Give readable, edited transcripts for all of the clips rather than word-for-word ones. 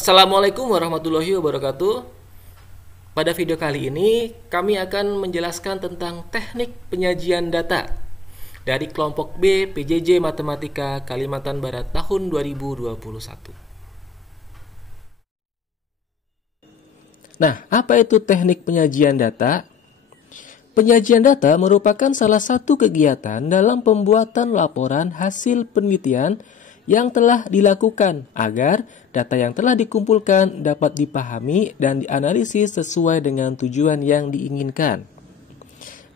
Assalamualaikum warahmatullahi wabarakatuh. Pada video kali ini, kami akan menjelaskan tentang teknik penyajian data dari kelompok B PJJ Matematika Kalimantan Barat tahun 2021. Nah, apa itu teknik penyajian data? Penyajian data merupakan salah satu kegiatan dalam pembuatan laporan hasil penelitian yang telah dilakukan agar data yang telah dikumpulkan dapat dipahami dan dianalisis sesuai dengan tujuan yang diinginkan.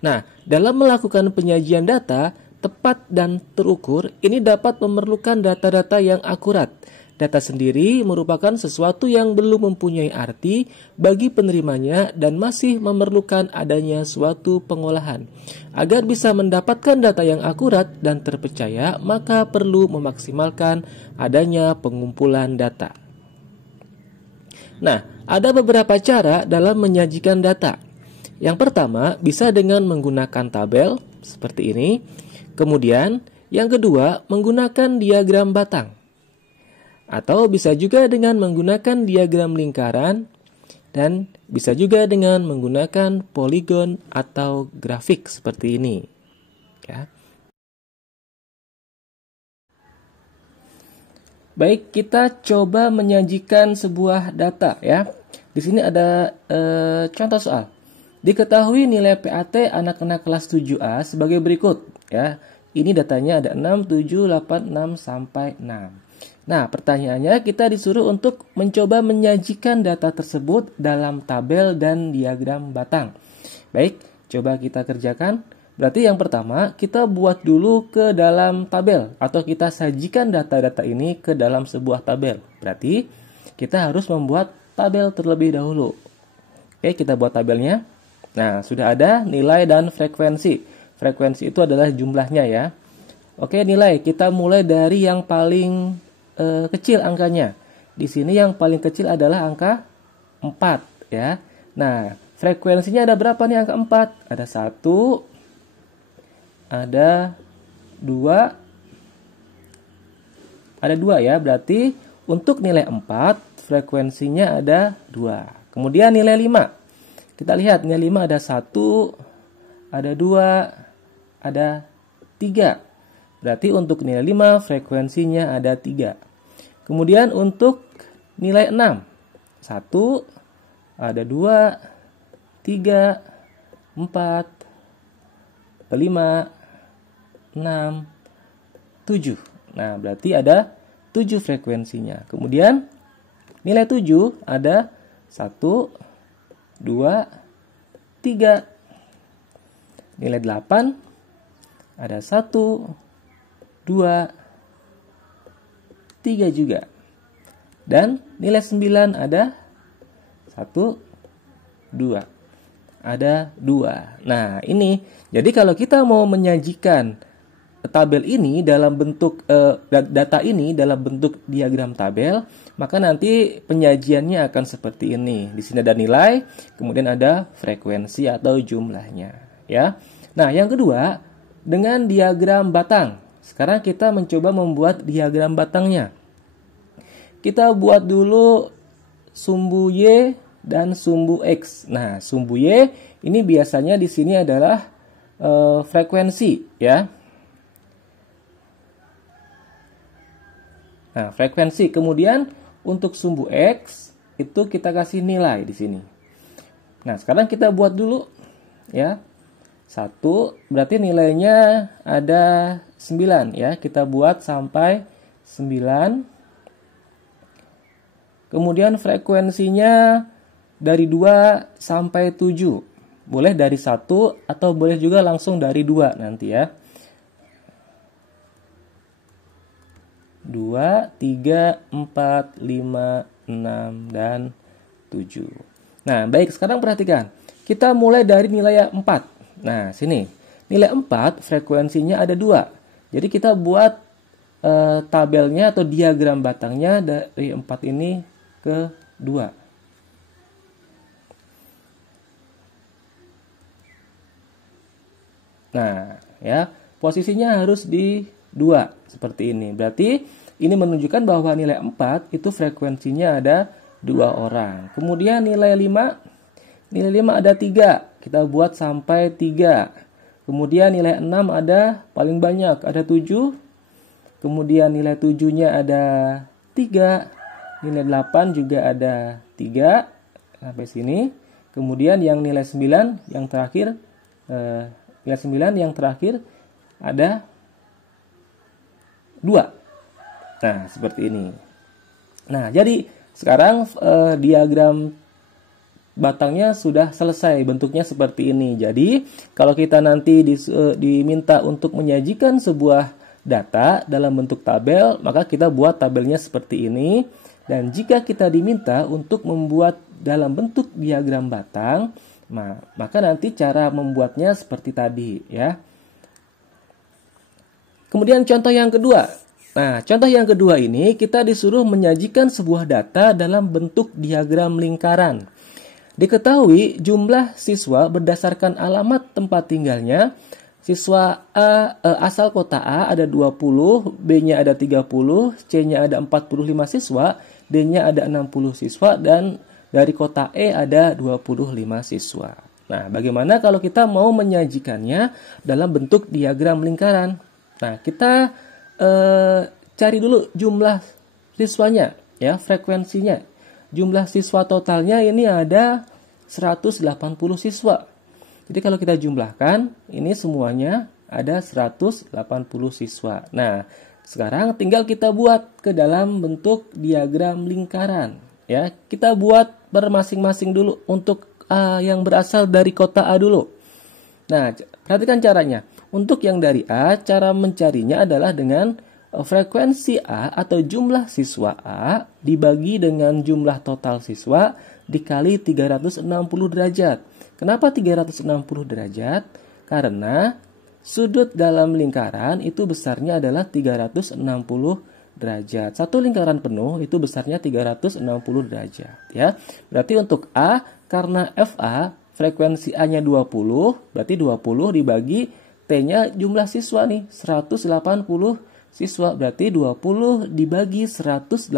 Nah, dalam melakukan penyajian data tepat dan terukur, ini dapat memerlukan data-data yang akurat. Data sendiri merupakan sesuatu yang belum mempunyai arti bagi penerimanya dan masih memerlukan adanya suatu pengolahan. Agar bisa mendapatkan data yang akurat dan terpercaya, maka perlu memaksimalkan adanya pengumpulan data. Nah, ada beberapa cara dalam menyajikan data. Yang pertama, bisa dengan menggunakan tabel seperti ini. Kemudian, yang kedua, menggunakan diagram batang. Atau bisa juga dengan menggunakan diagram lingkaran dan bisa juga dengan menggunakan poligon atau grafik seperti ini. Ya. Baik, kita coba menyajikan sebuah data ya. Di sini ada contoh soal. Diketahui nilai PAT anak-anak kelas 7A sebagai berikut ya. Ini datanya ada 6, 7, 8, 6 sampai 6. Nah, pertanyaannya kita disuruh untuk mencoba menyajikan data tersebut dalam tabel dan diagram batang. Baik, coba kita kerjakan. Berarti yang pertama, kita buat dulu ke dalam tabel atau kita sajikan data-data ini ke dalam sebuah tabel. Berarti kita harus membuat tabel terlebih dahulu. Oke, kita buat tabelnya. Nah, sudah ada nilai dan frekuensi. Frekuensi itu adalah jumlahnya ya. Oke, nilai kita mulai dari yang paling kecil angkanya. Di sini yang paling kecil adalah angka 4 ya. Nah, frekuensinya ada berapa nih angka 4? Ada 1, ada 2, ada 2 ya. Berarti untuk nilai 4 frekuensinya ada 2. Kemudian nilai 5. Kita lihat nilai 5 ada 1, ada 2, ada 3. Berarti untuk nilai 5 frekuensinya ada 3. Kemudian untuk nilai 6. 1, ada 2, 3, 4, 5, 6, 7. Nah, berarti ada 7 frekuensinya. Kemudian nilai 7 ada 1, 2, 3. Nilai 8 ada 1, 2, 3 juga. Dan nilai 9 ada 1, 2. Ada 2. Nah, ini. Jadi kalau kita mau menyajikan tabel ini dalam bentuk data ini dalam bentuk diagram tabel, maka nanti penyajiannya akan seperti ini. Di sini ada nilai, kemudian ada frekuensi atau jumlahnya, ya. Nah, yang kedua, dengan diagram batang. Sekarang kita mencoba membuat diagram batangnya. Kita buat dulu sumbu Y dan sumbu X. Nah, sumbu Y ini biasanya di sini adalah frekuensi ya. Nah, frekuensi. Kemudian untuk sumbu X itu kita kasih nilai di sini. Nah, sekarang kita buat dulu ya. 1 berarti nilainya ada 9 ya. Kita buat sampai 9. Kemudian frekuensinya dari 2 sampai 7. Boleh dari 1 atau boleh juga langsung dari 2 nanti ya. 2, 3, 4, 5, 6, dan 7. Nah, baik, sekarang perhatikan. Kita mulai dari nilai 4. Nah, sini. Nilai 4 frekuensinya ada 2. Jadi kita buat tabelnya atau diagram batangnya dari 4 ini ke 2. Nah, ya, posisinya harus di 2 seperti ini. Berarti ini menunjukkan bahwa nilai 4 itu frekuensinya ada 2 orang. Kemudian nilai 5 ada 3. Kita buat sampai 3. Kemudian nilai 6 ada paling banyak, ada 7. Kemudian nilai 7-nya ada 3. Nilai 8 juga ada 3. Sampai sini. Kemudian yang nilai 9 yang terakhir ada 2. Nah, seperti ini. Nah, jadi sekarang diagram batangnya sudah selesai, bentuknya seperti ini. Jadi, kalau kita nanti diminta untuk menyajikan sebuah data dalam bentuk tabel, maka kita buat tabelnya seperti ini. Dan jika kita diminta untuk membuat dalam bentuk diagram batang, maka nanti cara membuatnya seperti tadi, ya. Kemudian contoh yang kedua. Nah, contoh yang kedua ini kita disuruh menyajikan sebuah data dalam bentuk diagram lingkaran. Diketahui jumlah siswa berdasarkan alamat tempat tinggalnya. Siswa A, asal kota A ada 20, B-nya ada 30, C-nya ada 45 siswa, D-nya ada 60 siswa, dan dari kota E ada 25 siswa. Nah, bagaimana kalau kita mau menyajikannya dalam bentuk diagram lingkaran? Nah, kita cari dulu jumlah siswanya, ya, frekuensinya. Jumlah siswa totalnya ini ada 180 siswa. Jadi kalau kita jumlahkan, ini semuanya ada 180 siswa. Nah, sekarang tinggal kita buat ke dalam bentuk diagram lingkaran, ya. Kita buat per masing-masing dulu untuk yang berasal dari kota A dulu. Nah, perhatikan caranya. Untuk yang dari A, cara mencarinya adalah dengan frekuensi A atau jumlah siswa A dibagi dengan jumlah total siswa dikali 360 derajat. Kenapa 360 derajat? Karena sudut dalam lingkaran itu besarnya adalah 360 derajat. Satu lingkaran penuh itu besarnya 360 derajat, ya. Berarti untuk A, karena FA frekuensi A-nya 20, berarti 20 dibagi T-nya jumlah siswa nih, 180 siswa. Berarti 20 dibagi 180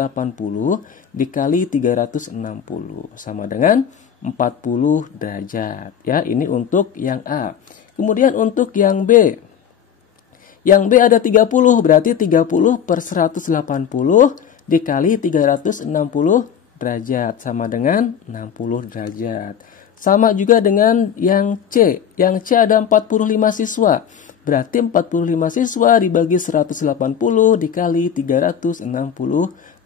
dikali 360. Sama dengan 40 derajat. Ya, ini untuk yang A. Kemudian untuk yang B. Yang B ada 30, berarti 30 per 180 dikali 360 derajat. Sama dengan 60 derajat. Sama juga dengan yang C. Yang C ada 45 siswa. Berarti 45 siswa dibagi 180 dikali 360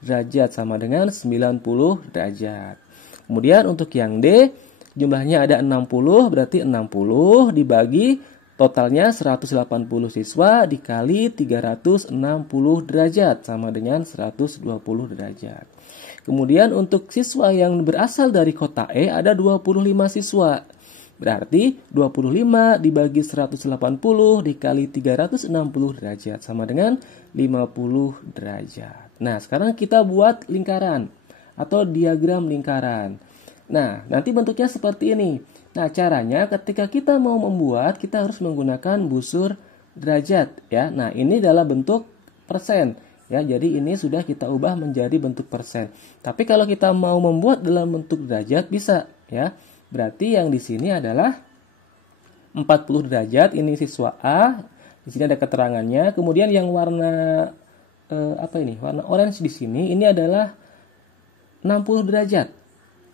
derajat. Sama dengan 90 derajat. Kemudian untuk yang D, jumlahnya ada 60. Berarti 60 dibagi totalnya 180 siswa dikali 360 derajat. Sama dengan 120 derajat. Kemudian untuk siswa yang berasal dari kota E ada 25 siswa. Berarti 25 dibagi 180 dikali 360 derajat. Sama dengan 50 derajat. Nah, sekarang kita buat lingkaran atau diagram lingkaran. Nah, nanti bentuknya seperti ini. Nah, caranya ketika kita mau membuat, kita harus menggunakan busur derajat, ya. Nah, ini dalam bentuk persen. Ya, jadi ini sudah kita ubah menjadi bentuk persen. Tapi kalau kita mau membuat dalam bentuk derajat bisa, ya. Berarti yang di sini adalah 40 derajat. Ini siswa A. Di sini ada keterangannya. Kemudian yang warna warna orange di sini ini adalah 60 derajat.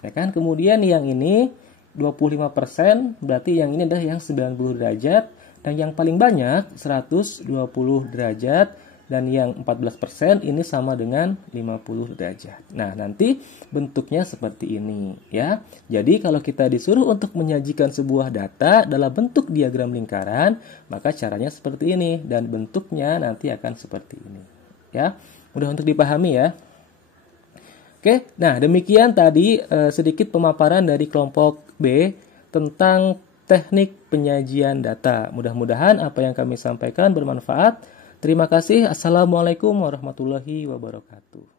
Ya kan? Kemudian yang ini 25%, berarti yang ini adalah yang 90 derajat, dan yang paling banyak 120 derajat. Dan yang 14% ini sama dengan 50 derajat. Nah, nanti bentuknya seperti ini, ya. Jadi kalau kita disuruh untuk menyajikan sebuah data dalam bentuk diagram lingkaran, maka caranya seperti ini dan bentuknya nanti akan seperti ini, ya. Mudah untuk dipahami, ya. Oke, nah demikian tadi sedikit pemaparan dari kelompok B tentang teknik penyajian data. Mudah-mudahan apa yang kami sampaikan bermanfaat. Terima kasih. Assalamualaikum warahmatullahi wabarakatuh.